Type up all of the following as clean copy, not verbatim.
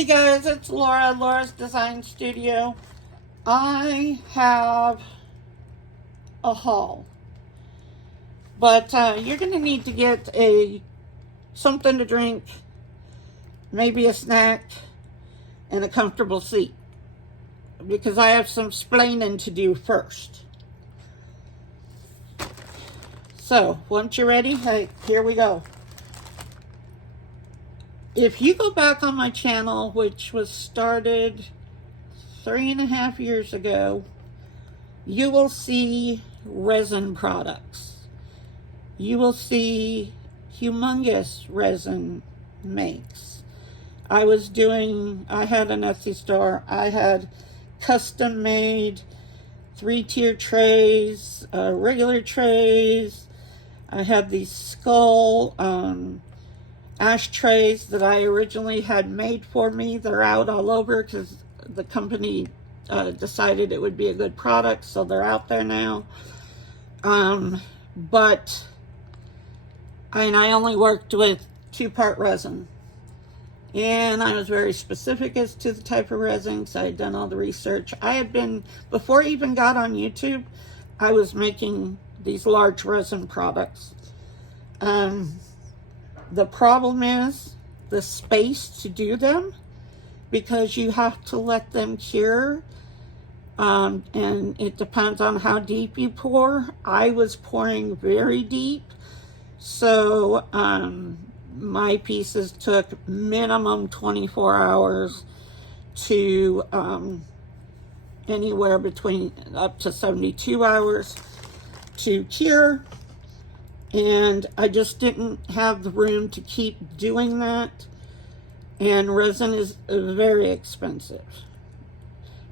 Hey guys, it's Laura, Laura's Design Studio. I have a haul, but you're going to need to get something to drink, maybe a snack, and a comfortable seat, because I have some splaining to do first. So, once you're ready, hey, here we go. If you go back on my channel, which was started 3.5 years ago, you will see resin products. You will see humongous resin makes. I had an Etsy store. I had custom made 3-tier trays, regular trays. I had these skull ashtrays that I originally had made for me. They're out all over because the company decided it would be a good product, so they're out there now. But I only worked with 2-part resin, and I was very specific as to the type of resin, so I had done all the research. Before I even got on YouTube, I was making these large resin products. The problem is the space to do them, because you have to let them cure, and it depends on how deep you pour. I was pouring very deep, so my pieces took minimum 24 hours to anywhere between up to 72 hours to cure. And I just didn't have the room to keep doing that. And resin is very expensive.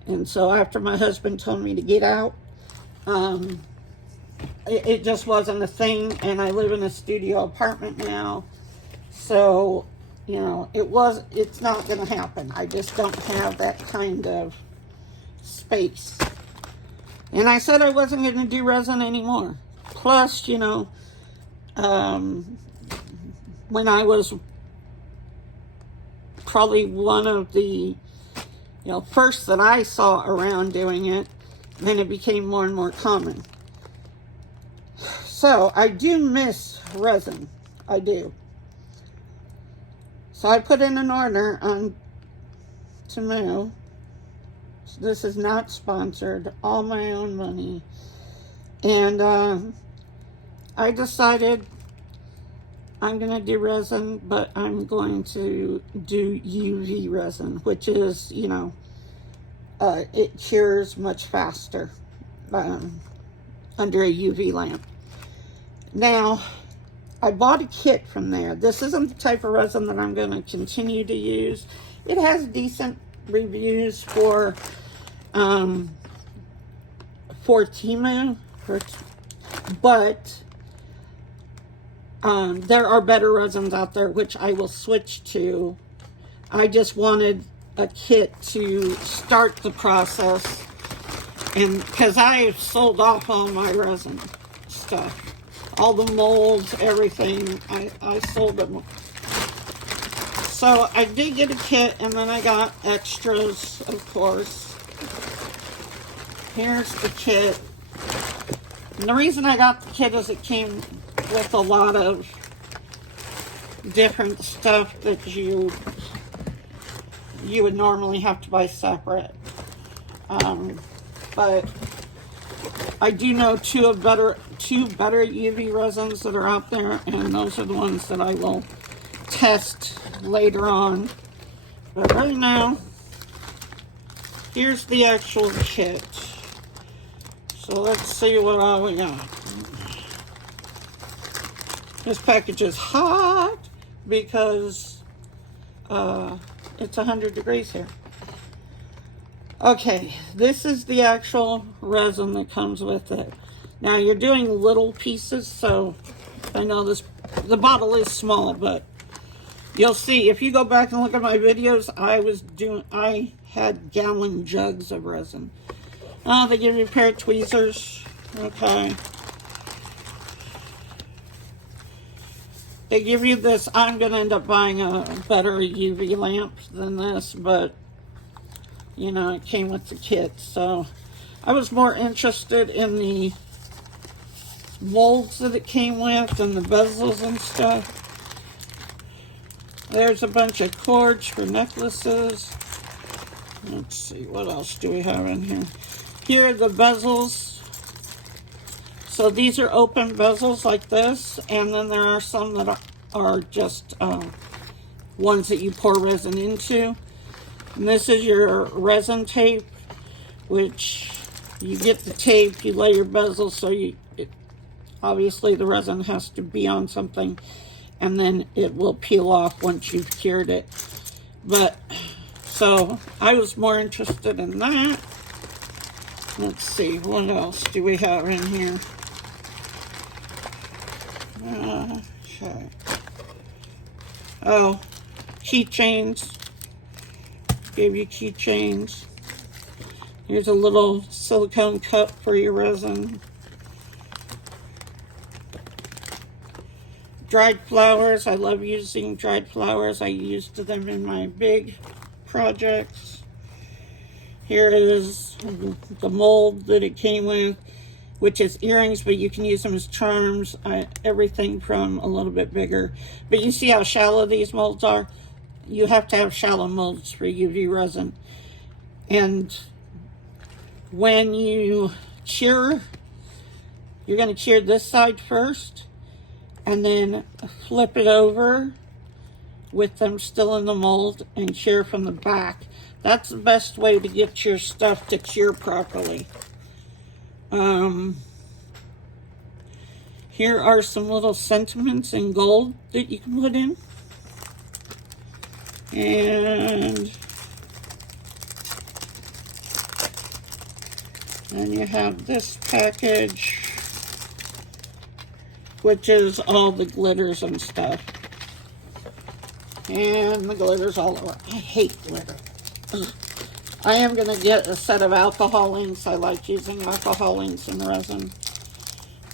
And so after my husband told me to get out, it just wasn't a thing. And I live in a studio apartment now. So, it's not going to happen. I just don't have that kind of space. And I said I wasn't going to do resin anymore. Plus, when I was probably one of the first that I saw around doing it, then it became more and more common. So I do miss resin. I do. So I put in an order on Temu. This is not sponsored, all my own money. And I decided I'm going to do resin, but I'm going to do UV resin, which is, it cures much faster under a UV lamp. Now, I bought a kit from there. This isn't the type of resin that I'm going to continue to use. It has decent reviews for Temu, but there are better resins out there, which I will switch to. I just wanted a kit to start the process, and because I sold off all my resin stuff, all the molds, everything, I sold them. So I did get a kit, and then I got extras, of course. Here's the kit. And the reason I got the kit is it came with a lot of different stuff that you would normally have to buy separate. But I do know two better UV resins that are out there, and those are the ones that I will test later on. But right now, here's the actual kit. So let's see what all we got. This package is hot because it's 100 degrees here. Okay, this is the actual resin that comes with it. Now you're doing little pieces, so I know the bottle is small, but you'll see if you go back and look at my videos, I had gallon jugs of resin. Oh, they give you a pair of tweezers. Okay. They give you this. I'm going to end up buying a better UV lamp than this, but, you know, it came with the kit. So I was more interested in the molds that it came with and the bezels and stuff. There's a bunch of cords for necklaces. Let's see, what else do we have in here? Here are the bezels. So these are open bezels like this, and then there are some that are just ones that you pour resin into. And this is your resin tape, which you get the tape, you lay your bezel, so obviously the resin has to be on something, and then it will peel off once you've cured it. But, so I was more interested in that. Let's see, what else do we have in here? Okay. Oh, keychains. Gave you keychains. Here's a little silicone cup for your resin. Dried flowers. I love using dried flowers. I used them in my big projects. Here is the mold that it came with, which is earrings, but you can use them as charms. Everything from a little bit bigger. But you see how shallow these molds are? You have to have shallow molds for UV resin. And when you cure, you're going to cure this side first, and then flip it over with them still in the mold and cure from the back. That's the best way to get your stuff to cure properly. Here are some little sentiments in gold that you can put in. And then you have this package, which is all the glitters and stuff. And the glitter's all over. I hate glitter. Ugh. I am going to get a set of alcohol inks. I like using alcohol inks in resin.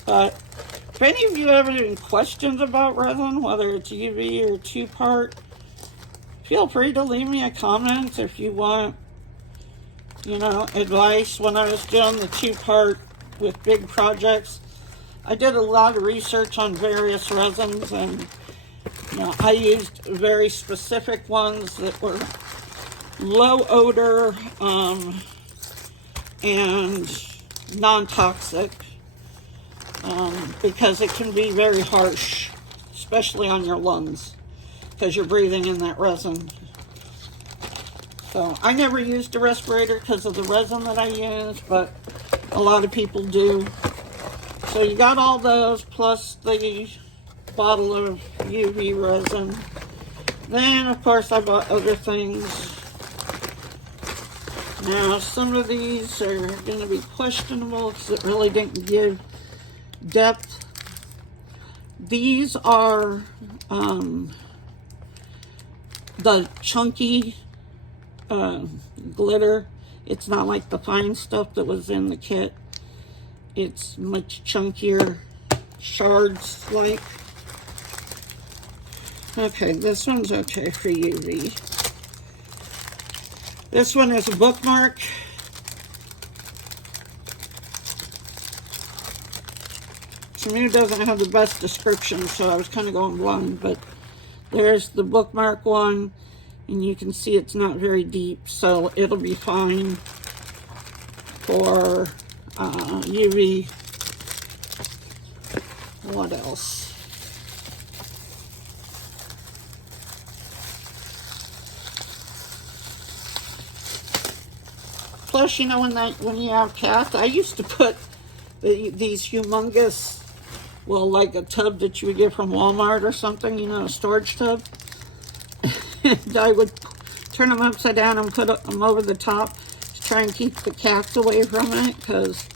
But if any of you have any questions about resin, whether it's UV or two-part, feel free to leave me a comment if you want, you know, advice. When I was doing the two-part with big projects, I did a lot of research on various resins, and, you know, I used very specific ones that were low odor and non-toxic, because it can be very harsh, especially on your lungs, because you're breathing in that resin. So I never used a respirator because of the resin that I use, but a lot of people do. So you got all those, plus the bottle of UV resin. Then, of course, I bought other things. Now, some of these are going to be questionable because it really didn't give depth. These are the chunky glitter. It's not like the fine stuff that was in the kit. It's much chunkier shards like. Okay, this one's okay for UV. This one is a bookmark. To me, it doesn't have the best description, so I was kind of going blind, but there's the bookmark one, and you can see it's not very deep, so it'll be fine for UV. What else? Plus, you know, when you have cats, I used to put these humongous, well, like a tub that you would get from Walmart or something, you know, a storage tub. And I would turn them upside down and put them over the top to try and keep the cats away from it, because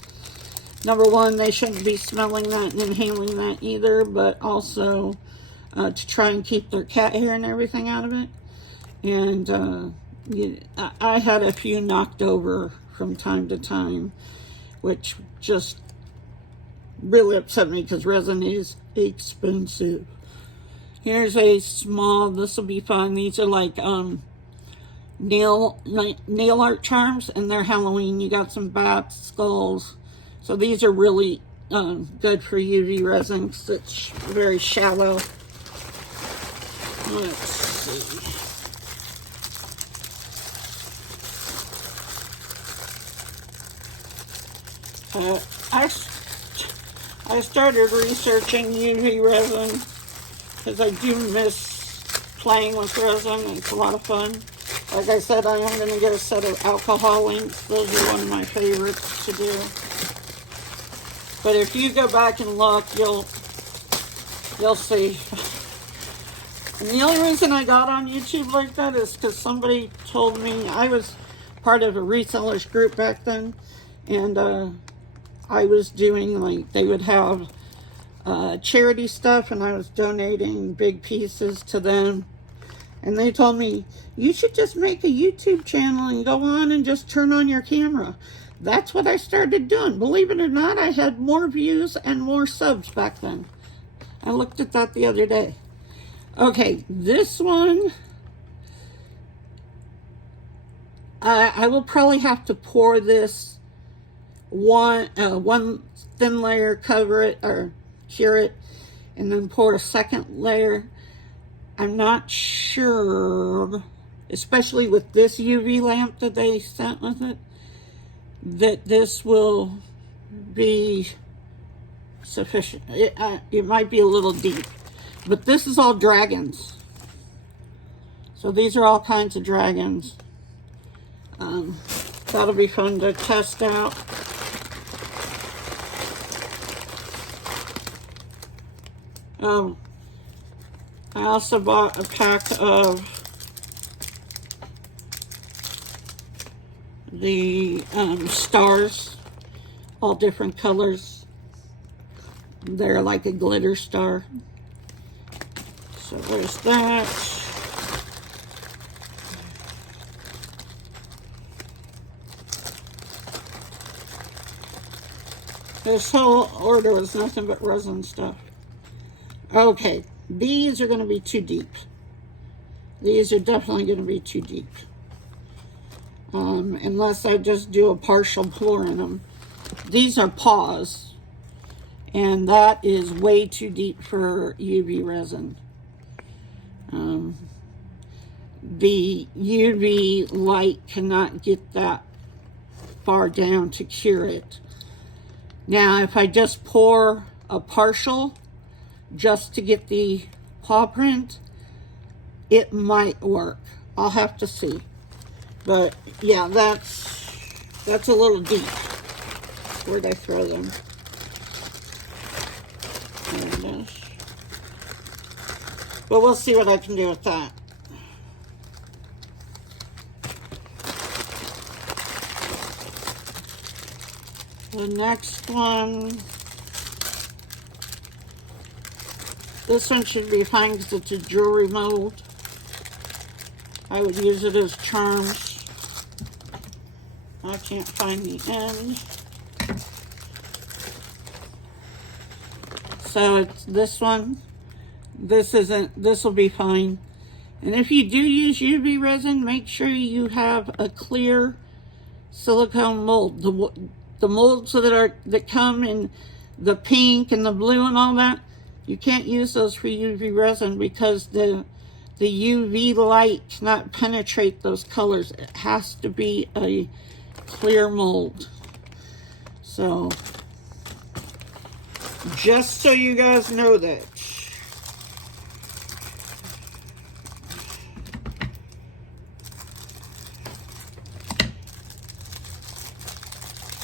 number one, they shouldn't be smelling that and inhaling that either, but also to try and keep their cat hair and everything out of it. And I had a few knocked over from time to time, which just really upset me because resin is expensive. Here's a small, this will be fun. These are like nail art charms, and they're Halloween. You got some bats, skulls. So these are really good for UV resin because it's very shallow. Let's see. I started researching UV resin because I do miss playing with resin. It's a lot of fun. Like I said, I am going to get a set of alcohol inks. Those are one of my favorites to do. But if you go back and look, you'll see. And the only reason I got on YouTube like that is because somebody told me. I was part of a resellers group back then, and I was doing, like, they would have charity stuff, and I was donating big pieces to them. And they told me, you should just make a YouTube channel and go on and just turn on your camera. That's what I started doing. Believe it or not, I had more views and more subs back then. I looked at that the other day. Okay, this one, I will probably have to pour this one thin layer, cover it or cure it, and then pour a second layer. I'm not sure, especially with this UV lamp that they sent with it, that this will be sufficient. It might be a little deep, but this is all dragons. So these are all kinds of dragons. That'll be fun to test out. I also bought a pack of the stars, all different colors. They're like a glitter star. So there's that. This whole order was nothing but resin stuff. Okay, these are going to be too deep. These are definitely going to be too deep. Unless I just do a partial pour in them. These are paws, and that is way too deep for UV resin. The UV light cannot get that far down to cure it. Now, if I just pour a partial just to get the paw print, it might work. I'll have to see. But yeah, that's a little deep. Where'd I throw them? There it is. But we'll see what I can do with that. The next one, this one should be fine because it's a jewelry mold. I would use it as charms. I can't find the end. So it's this one. This will be fine. And if you do use UV resin, make sure you have a clear silicone mold. The molds that come in the pink and the blue and all that, you can't use those for UV resin because the UV light cannot penetrate those colors. It has to be a clear mold. So, just so you guys know that.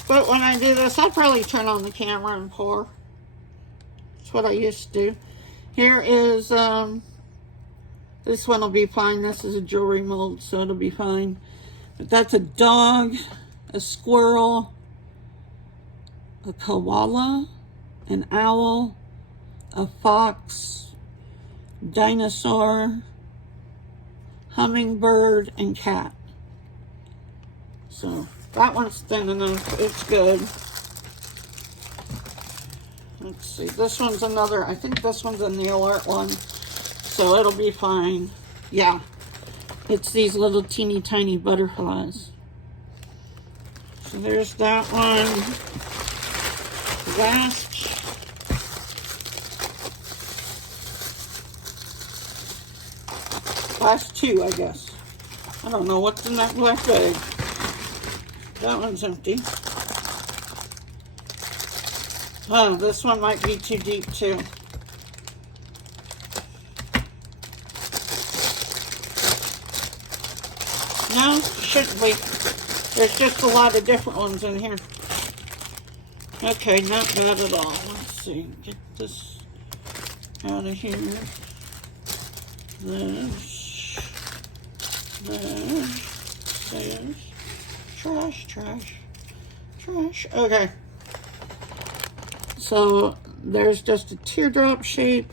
But when I do this, I'll probably turn on the camera and pour. That's what I used to do. Here is, this one will be fine. This is a jewelry mold, so it'll be fine. But that's a dog, a squirrel, a koala, an owl, a fox, dinosaur, hummingbird, and cat. So that one's thin enough. It's good. Let's see. This one's another, I think this one's a nail art one. so it'll be fine. Yeah, it's these little teeny tiny butterflies. So there's that one. Last two, I guess. I don't know what's in that black bag. That one's empty. Oh, this one might be too deep too. No, shouldn't be. There's just a lot of different ones in here. Okay, not bad at all. Let's see. Get this out of here. This. Trash. Okay. So there's just a teardrop shape.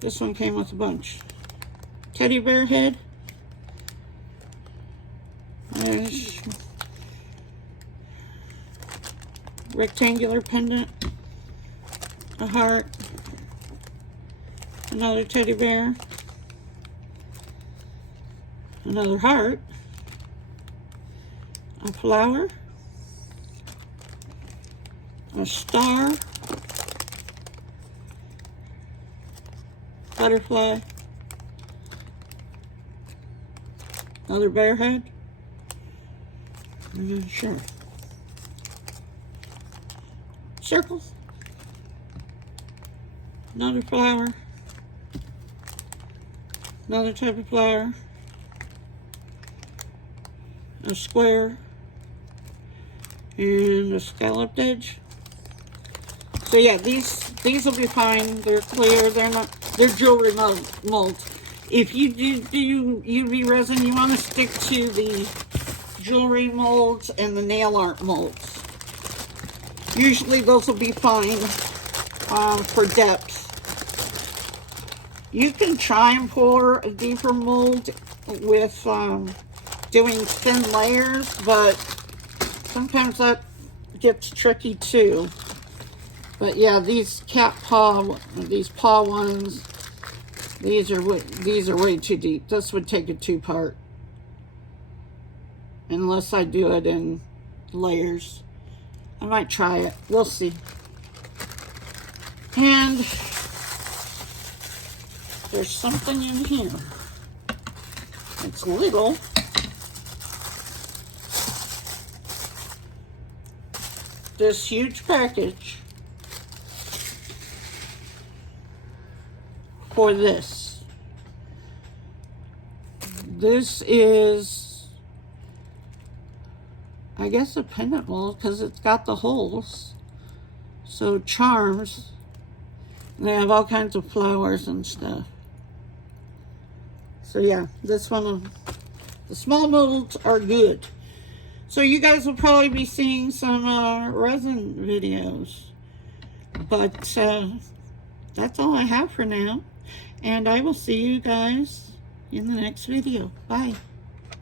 This one came with a bunch. Teddy bear head. There's rectangular pendant. A heart. Another teddy bear. Another heart, a flower, a star, butterfly, another bear head, I'm not sure, circle, another flower, another type of flower, a square, and a scalloped edge. So yeah, these will be fine. They're clear. They're jewelry molds. If you do UV resin, you want to stick to the jewelry molds and the nail art molds. Usually those will be fine for depth. You can try and pour a deeper mold with doing thin layers, but sometimes that gets tricky too. But yeah, these paw ones, these are way too deep. This would take a 2-part, unless I do it in layers. I might try it. We'll see. And there's something in here. It's little. This huge package for this. This is, I guess, a pendant mold because it's got the holes. So charms. They have all kinds of flowers and stuff. So yeah, this one, the small molds are good. So you guys will probably be seeing some resin videos. But that's all I have for now. And I will see you guys in the next video. Bye.